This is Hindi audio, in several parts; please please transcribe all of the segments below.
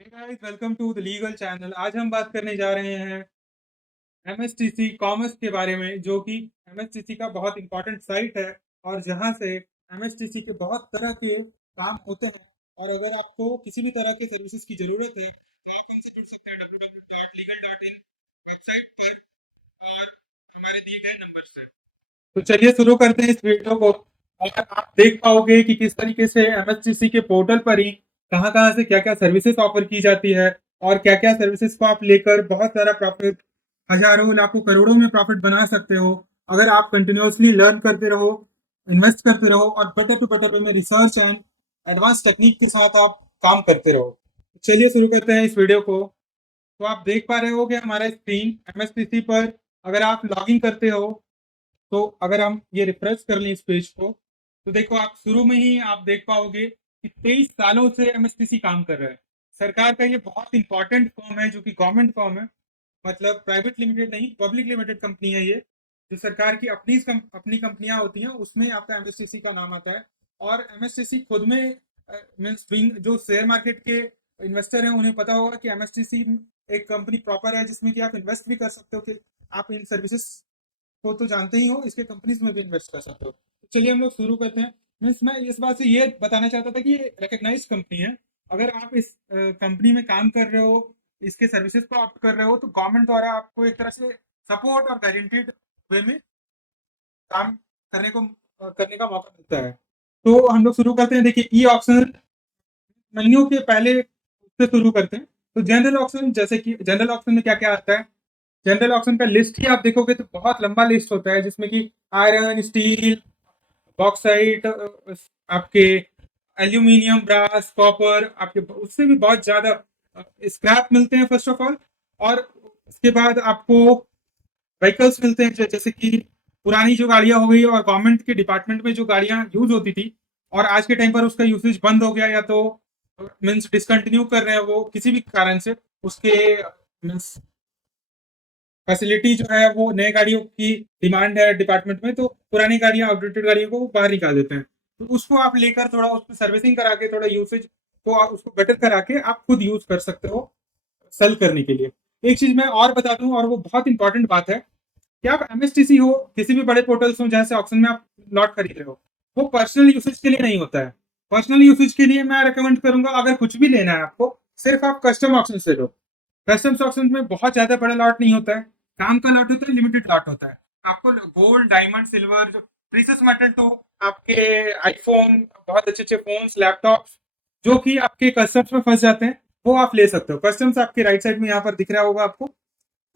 Hey guys, welcome to the legal channel। आज हम बात करने जा रहे हैं एमएसटीसी कॉमर्स के बारे में, जो कि एमएसटीसी का बहुत इंपॉर्टेंट साइट है और जहां से एमएसटीसी के बहुत तरह के काम होते हैं। और अगर आपको किसी भी तरह के सर्विसेज की ज़रूरत है तो आप हमसे जुड़ सकते हैं www.legal.in वेबसाइट पर और हमारे दिए गए नंबर से। तो चलिए शुरू करते हैं इस वीडियो को। और आप देख पाओगे कि किस तरीके से एमएसटीसी के पोर्टल पर ही कहाँ-कहाँ से क्या-क्या सर्विसेज ऑफर की जाती है और क्या-क्या सर्विसेज को आप लेकर बहुत सारा प्रॉफिट, हजारों, लाखों, करोड़ों में प्रॉफिट बना सकते हो। अगर आप कंटिन्यूअसली लर्न करते रहो, इन्वेस्ट करते रहो और बेटर टू बेटर वे में रिसर्च एंड एडवांस टेक्निक के साथ आप काम करते रहो। चलिए शुरू करते हैं इस वीडियो को। तो आप देख पा रहे हो कि हमारा स्क्रीन एमएसटीसी पर अगर आप लॉगिन करते हो, तो अगर हम ये रिफ्रेश कर लें इस पेज को, तो देखो आप शुरू में ही आप देख पाओगे कि 23 सालों से एमएसटीसी काम कर रहा है। सरकार का ये बहुत इंपॉर्टेंट फॉर्म है, जो कि गवर्नमेंट फॉर्म है, मतलब प्राइवेट लिमिटेड नहीं, पब्लिक लिमिटेड कंपनी है ये। जो सरकार की अपनी कंपनियां होती हैं उसमें आपका एमएसटीसी का नाम आता है। और एमएसटीसी खुद में मीन्स जो शेयर मार्केट के इन्वेस्टर हैं उन्हें पता होगा कि एमएसटीसी एक कंपनी प्रॉपर है जिसमें कि आप इन्वेस्ट भी कर सकते हो, कि आप इन सर्विसेज को तो जानते ही हो, इसके कंपनीज में भी इन्वेस्ट कर सकते हो। तो चलिए हम लोग शुरू करते हैं। मीन्स मैं इस बात से ये बताना चाहता था कि ये रिकग्नाइज कंपनी है। अगर आप इस कंपनी में काम कर रहे हो, इसके सर्विसेज को ऑप्ट कर रहे हो, तो गवर्नमेंट द्वारा आपको एक तरह से सपोर्ट और गारंटीड वे में काम करने का मौका मिलता है। तो हम लोग शुरू करते हैं। देखिए, ई ऑक्शन मेन्यू के पहले से शुरू करते हैं। तो जनरल ऑक्शन, जैसे कि जनरल ऑक्शन में क्या क्या आता है। जनरल ऑक्शन का लिस्ट ही आप देखोगे तो बहुत लंबा लिस्ट होता है, जिसमें कि आयरन, स्टील, बॉक्साइट, आपके एल्यूमिनियम, ब्रास, कॉपर, आपके उससे भी बहुत ज्यादा स्क्रैप मिलते हैं फर्स्ट ऑफ ऑल। और उसके बाद आपको व्हीकल्स मिलते हैं, जैसे कि पुरानी जो गाड़ियां हो गई और गवर्नमेंट के डिपार्टमेंट में जो गाड़ियां यूज होती थी और आज के टाइम पर उसका यूसेज बंद हो गया, या तो मीन्स डिसकंटिन्यू कर रहे हैं वो किसी भी कारण से, उसके मीन्स फैसिलिटी जो है वो नए गाड़ियों की डिमांड है डिपार्टमेंट में, तो पुरानी गाड़ियां, आउटडेटेड गाड़ियों को बाहर निकाल देते हैं। तो उसको आप लेकर थोड़ा उसकी सर्विसिंग करा के, थोड़ा यूसेज को उसको बेटर करा के आप खुद यूज कर सकते हो सेल करने के लिए। एक चीज मैं और बता दूं, और वो बहुत इंपॉर्टेंट बात है कि आप एमएसटीसी हो, किसी भी बड़े पोर्टल्स हो जैसे ऑक्शन में आप लॉट खरीद रहे हो, वो पर्सनल यूसेज के लिए नहीं होता है। पर्सनल यूसेज के लिए मैं रेकमेंड करूंगा, अगर कुछ भी लेना है आपको, सिर्फ आप कस्टम ऑक्शन से लो। कस्टम्स ऑक्शन में बहुत ज्यादा बड़ा लॉट नहीं होता है, काम का लॉट होता है, लिमिटेड लॉट होता है। आपको गोल्ड, डायमंड, सिल्वर, जो प्रीसियस मेटल, तो आपके आईफोन, बहुत अच्छे अच्छे फोन्स, लैपटॉप जो कि आपके कस्टम्स में फंस जाते हैं, वो आप ले सकते हो। कस्टम्स आपके राइट साइड में यहाँ पर दिख रहा होगा आपको।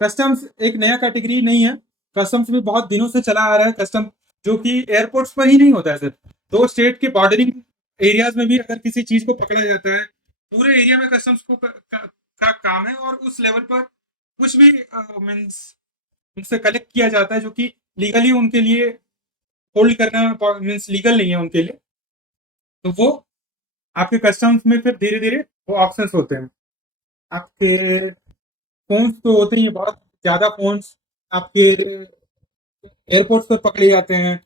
कस्टम्स एक नया कैटेगरी नहीं है, कस्टम्स भी बहुत दिनों से चला आ रहा है। कस्टम जो कि एयरपोर्ट्स पर ही नहीं होता है सिर्फ, दो स्टेट के बॉर्डरिंग एरियाज में भी अगर किसी चीज को पकड़ा जाता है, पूरे एरिया में कस्टम्स का काम है। और उस लेवल पर कुछ भी मीन्स उनसे कलेक्ट किया जाता है जो कि लीगली उनके लिए होल्ड करना मीन्स लीगल नहीं है उनके लिए, तो वो आपके कस्टम्स में फिर धीरे धीरे वो ऑप्शंस होते हैं। आपके फोन्स तो होते ही हैं, बहुत ज्यादा फोन्स आपके एयरपोर्ट्स पर पकड़े जाते हैं।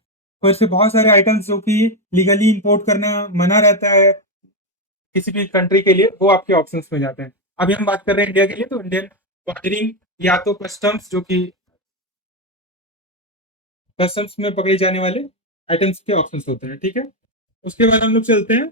और ऐसे बहुत सारे आइटम्स जो कि लीगली इंपोर्ट करना मना रहता है किसी भी कंट्री के लिए, वो आपके ऑप्शंस में जाते हैं। अभी हम बात कर रहे हैं इंडिया के लिए, तो इंडियन बॉर्डरिंग या तो कस्टम्स, जो कि कस्टम्स में पकड़े जाने वाले आइटम्स के ऑप्शंस होते हैं, ठीक है। उसके बाद हम लोग चलते हैं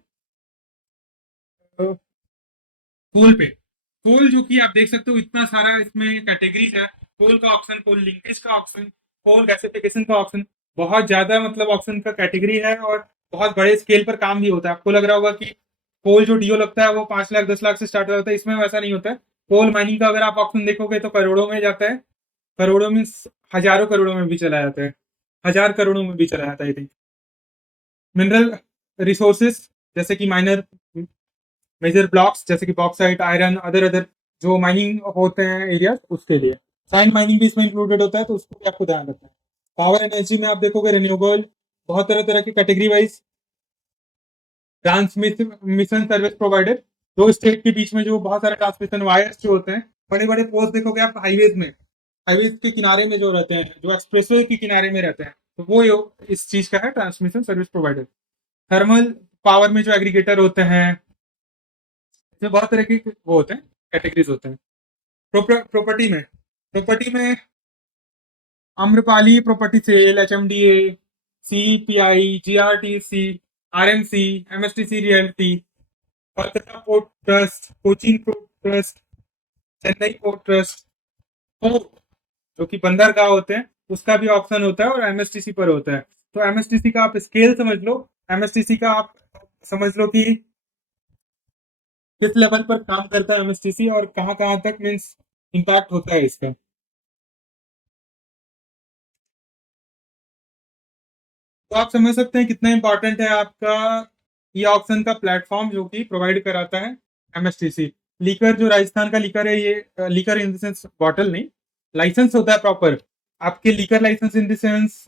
कोल पे। कोल, जो कि आप देख सकते हो इतना सारा इसमें कैटेगरीज है। कोल का ऑप्शन, कोल लिंकेज का ऑप्शन, कोल गैसिफिकेशन का ऑप्शन, बहुत ज्यादा मतलब ऑप्शन का कैटेगरी है। और बहुत बड़े स्केल पर काम भी होता है। आपको लग रहा होगा कि कोल जो डीओ लगता है वो 5 लाख 10 लाख से स्टार्ट होता है, इसमें वैसा नहीं होता है। कोल माइनिंग का अगर आप ऑप्शन देखोगे तो करोड़ों में जाता है। करोड़ों में, हजारों करोड़ों में भी चला जाता है, 1000 करोड़ों में भी चला जाता है आई थिंक। मिनरल रिसोर्सेज, जैसे कि माइनर मेजर ब्लॉक्स, जैसे कि बॉक्साइट, आयरन, अदर अदर जो माइनिंग होते हैं एरिया, उसके लिए साइन माइनिंग भी इसमें इंक्लूडेड होता है, तो उसको भी आपको ध्यान रखना है। पावर एनर्जी में आप देखोगे रिन्यूएबल, बहुत तरह तरह की category wise. Transmission service provider, दो स्टेट के बीच में जो बहुत सारे ट्रांसमिशन वायर्स जो होते हैं, बड़े बड़े पोस्ट देखोगे आप हाईवेज में, हाईवेज के किनारे में जो रहते हैं, जो एक्सप्रेसवे के किनारे में रहते हैं, तो वो इस चीज का है transmission service provider. Thermal power में जो एग्रीगेटर होते हैं, इसमें बहुत तरह के वो होते हैं, कैटेगरीज होते हैं। प्रॉपर्टी में Amrapali property sale, HMDA, CPI, GRTC, RMC, MSTC realty, Kolkata port trust, Cochin port trust, Chennai port trust, तो जो कि बंदरगाह होते हैं उसका भी ऑप्शन होता है और एमएसटीसी पर होता है। तो एमएसटीसी का आप स्केल समझ लो, एमएसटीसी का आप समझ लो कि किस लेवल पर काम करता है एमएसटीसी और कहाँ कहाँ तक मीन्स इम्पैक्ट होता है इसका। तो आप समझ सकते हैं कितना इंपॉर्टेंट है आपका ये ऑप्शन का प्लेटफॉर्म जो कि प्रोवाइड कराता है एमएसटीसी। लीकर जो राजस्थान का लीकर है, ये liquor in the sense bottle नहीं, लाइसेंस होता है प्रॉपर। आपके liquor licence in the sense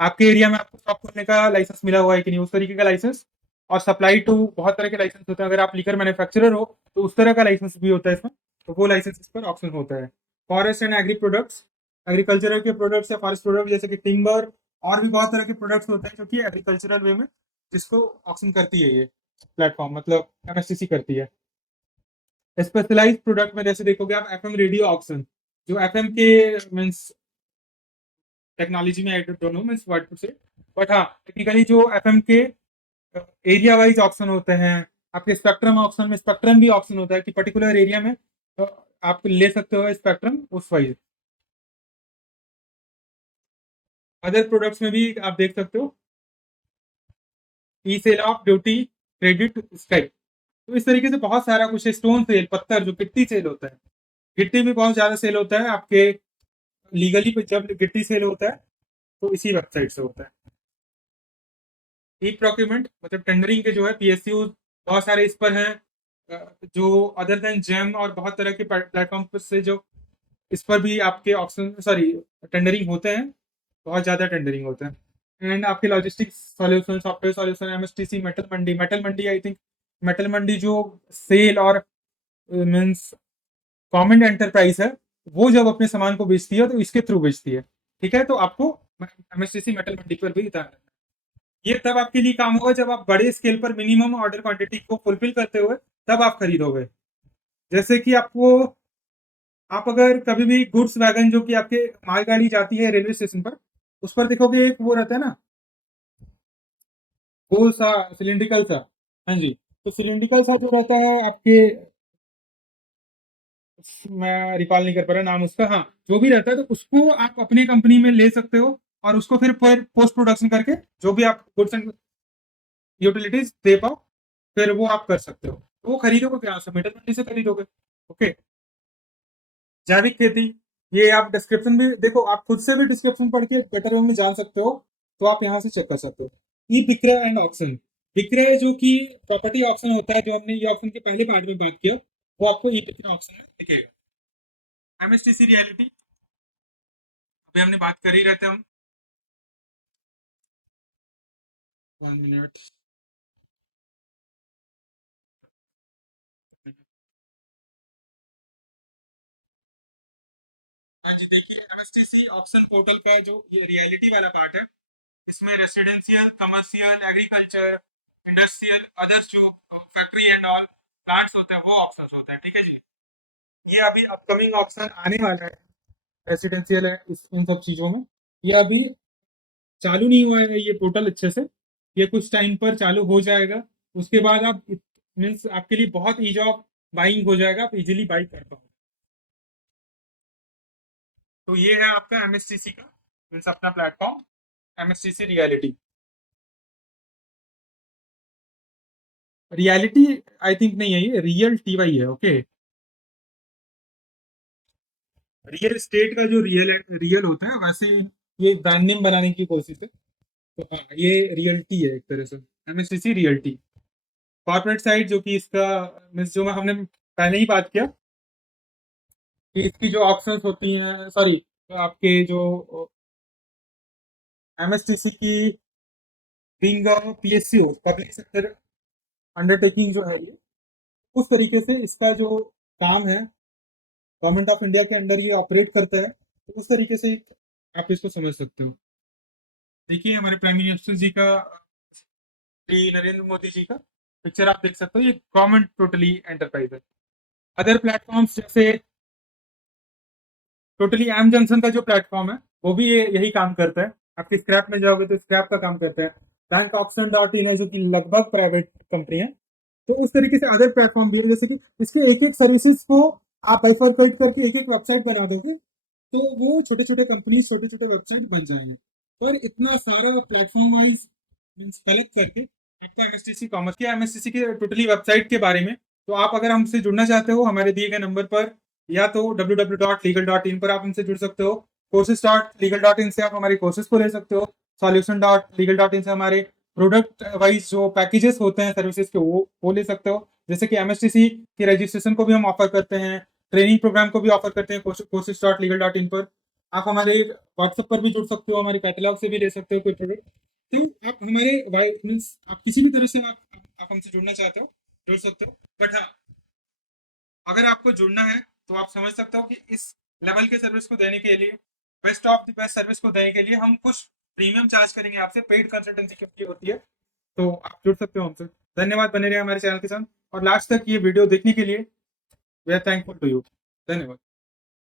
आपके एरिया में आपको शॉप खोलने का लाइसेंस मिला हुआ है कि नहीं, उस तरीके का लाइसेंस। और सप्लाई टू बहुत तरह के लाइसेंस होते हैं, अगर आप लीकर मैन्युफैक्चरर हो तो उस तरह का लाइसेंस भी होता है इसमें, तो वो लाइसेंस इस पर ऑप्शन होता है। Forest and agri products, agricultural के प्रोडक्ट्स या फॉरेस्ट प्रोडक्ट जैसे कि टिम्बर, और भी बहुत तरह के प्रोडक्ट्स होते हैं जो कि एग्रीकल्चरल वे में जिसको ऑप्शन करती है ये प्लेटफॉर्म, मतलब एमएसटीसी करती है। स्पेशलाइज्ड प्रोडक्ट में जैसे देखोगे आप एफएम रेडियो ऑप्शन, जो एफएम के मीन्स टेक्नोलॉजी में I don't know means what to say, but हाँ टेक्निकली जो एफएम के एरिया वाइज ऑप्शन होते हैं। आपके स्पेक्ट्रम ऑप्शन में स्पेक्ट्रम भी ऑप्शन होता है कि पर्टिकुलर एरिया में आप ले सकते हो स्पेक्ट्रम उस वाइज। अदर प्रोडक्ट्स में भी आप देख सकते हो e sale of duty, credit, sky, तो इस तरीके से बहुत सारा कुछ है। स्टोन सेल, पत्थर जो गिट्टी सेल होता है, गिट्टी भी बहुत ज्यादा सेल होता है आपके लीगली पे। जब गिट्टी सेल होता है तो इसी वेबसाइट से होता है। ई प्रोक्यूरमेंट मतलब टेंडरिंग के जो है पीएसयू बहुत सारे इस पर हैं, जो अदर देन जेम और बहुत तरह के प्लेटफॉर्म से जो इस पर भी आपके ऑप्शन सॉरी टेंडरिंग होते हैं, बहुत ज़्यादा टेंडरिंग होते हैं। एंड आपके logistics solution, software solution, MSTC, metal Mandi I think metal Mandi जो सेल और मीन्स कॉमन एंटरप्राइज है, वो जब अपने सामान को बेचती है तो इसके थ्रू बेचती है। ठीक है, तो आपको एमएसटीसी मेटल मंडी पर भी ध्यान रखना है। ये तब आपके लिए काम होगा जब आप बड़े स्केल पर मिनिमम ऑर्डर क्वांटिटी को फुलफिल करते हुए तब आप खरीदोगे। जैसे कि आपको, आप अगर कभी भी गुड्स वैगन जो कि आपके मालगाड़ी जाती है रेलवे स्टेशन पर, उस पर देखोगे एक वो रहता है ना, गोल सा सिलिंड्रिकल सा। हाँ जी, तो सिलिंड्रिकल सा जो रहता है आपके, मैं रिकॉल नहीं कर पा रहा नाम उसका, हाँ जो भी रहता है, तो उसको आप अपनी कंपनी में ले सकते हो और उसको फिर पोस्ट प्रोडक्शन करके जो भी आप गुड्स एंड यूटिलिटीज दे पाओ, फिर वो आप कर सकते हो। तो वो खरीदोगे क्या से, मेटल मंडी से खरीदोगे। ओके। जैविक खेती, ये आप डिस्क्रिप्शन भी देखो, आप खुद से भी डिस्क्रिप्शन पढ़ के बेटर वे में जान सकते हो, तो आप यहाँ से चेक कर सकते हो। ई विक्रय एंड ऑक्शन, विक्रय जो कि प्रॉपर्टी ऑप्शन होता है, जो हमने ये ऑप्शन के पहले पार्ट में बात किया, वो आपको ई विक्रय ऑप्शन में दिखेगा। एमएसटीसी रियलिटी, अभी हमने बात कर ही रहते हैं हम। 1 मिनट। हाँ जी, देखिए एमएसटीसी ऑप्शन पोर्टल का जो ये रियलिटी वाला पार्ट है, इसमें residential, commercial, agriculture, industrial, others जो फैक्ट्री एंड ऑल प्लांट्स होते हैं वो ऑप्शंस होते हैं। ठीक है जी, ये अभी अपकमिंग ऑप्शन आने वाला है। रेसिडेंशियल है इन सब चीज़ों में, ये अभी चालू नहीं हुआ है ये पोर्टल अच्छे से, ये कुछ टाइम पर चालू हो जाएगा। उसके बाद आप मीन्स आपके लिए बहुत ईज ऑफ बाइंग हो जाएगा, आप इजीली बाई कर पाओगे। तो ये है आपका एमएसटीसी का मीन्स अपना platform, MSTC reality. Reality I think नहीं है, ये रियल टीवाई है। ओके, रियल स्टेट का जो रियल है, रियल होता है वैसे ये ब्रांड नेम बनाने की कोशिश है। तो हाँ, ये रियल्टी है एक तरह से, एमएसटीसी रियल्टी। कॉर्पोरेट साइड जो कि इसका मीन्स जो मैं हमने पहले ही बात किया कि इसकी जो ऑप्शंस होती हैं, सॉरी आपके जो एमएसटीसी की being PSU public sector undertaking जो है ये, उस तरीके से इसका जो काम है गवर्नमेंट ऑफ इंडिया के अंडर ये ऑपरेट करता है, तो उस तरीके से आप इसको समझ सकते हो। देखिए हमारे प्राइम मिनिस्टर जी का, श्री नरेंद्र मोदी जी का पिक्चर आप देख सकते हो, ये गवर्नमेंट टोटली एंटरप्राइज है। अदर प्लेटफॉर्म्स जैसे टोटली एम जंक्शन का जो प्लेटफॉर्म है वो भी यही काम करता है। आपकी स्क्रैप में जाओगे तो स्क्रैप का काम करता है। बैंक ऑप्शन डॉट इन है जो कि लगभग प्राइवेट कंपनी है। तो उस तरीके से अदर प्लेटफॉर्म भी है, जैसे कि इसके एक एक सर्विसेज को आप बाइफरकेट करके एक एक वेबसाइट बना दोगे तो वो छोटे छोटे कंपनी छोटे छोटे वेबसाइट बन जाएंगे। पर इतना सारा प्लेटफॉर्म वाइज मीन्स कलेक्ट करके आपको एमएसटीसी कॉमर्स की एमएसटीसी के टोटली वेबसाइट के बारे में, तो आप अगर हमसे जुड़ना चाहते हो हमारे दिए गए नंबर पर या तो www.legal.in पर आप हमसे जुड़ सकते हो। courses.legal.in से आप हमारे कोर्सेज को ले सकते हो। solution.legal.in से हमारे प्रोडक्ट वाइज जो पैकेजेस होते हैं सर्विसेज के वो ले सकते हो। जैसे कि एमएसटीसी के रजिस्ट्रेशन को भी हम ऑफर करते हैं, ट्रेनिंग प्रोग्राम को भी ऑफर करते हैं courses.legal.in पर। आप हमारे व्हाट्सएप पर भी जुड़ सकते हो, हमारे कैटलॉग से भी ले सकते हो कोई प्रोडक्ट। तो आप हमारे मीन्स आप किसी भी तरह से आप हमसे जुड़ना चाहते हो जुड़ सकते हो। बट हाँ, अगर आपको जुड़ना है तो आप समझ सकते हो कि इस लेवल के सर्विस को देने के लिए, best of the best service को देने के लिए हम कुछ प्रीमियम चार्ज करेंगे आपसे, पेड कंसल्टेंसी की होती है। तो आप जुड़ सकते हो हमसे। धन्यवाद, बने रहे हमारे चैनल के साथ और लास्ट तक ये वीडियो देखने के लिए। We are thankful to you. धन्यवाद।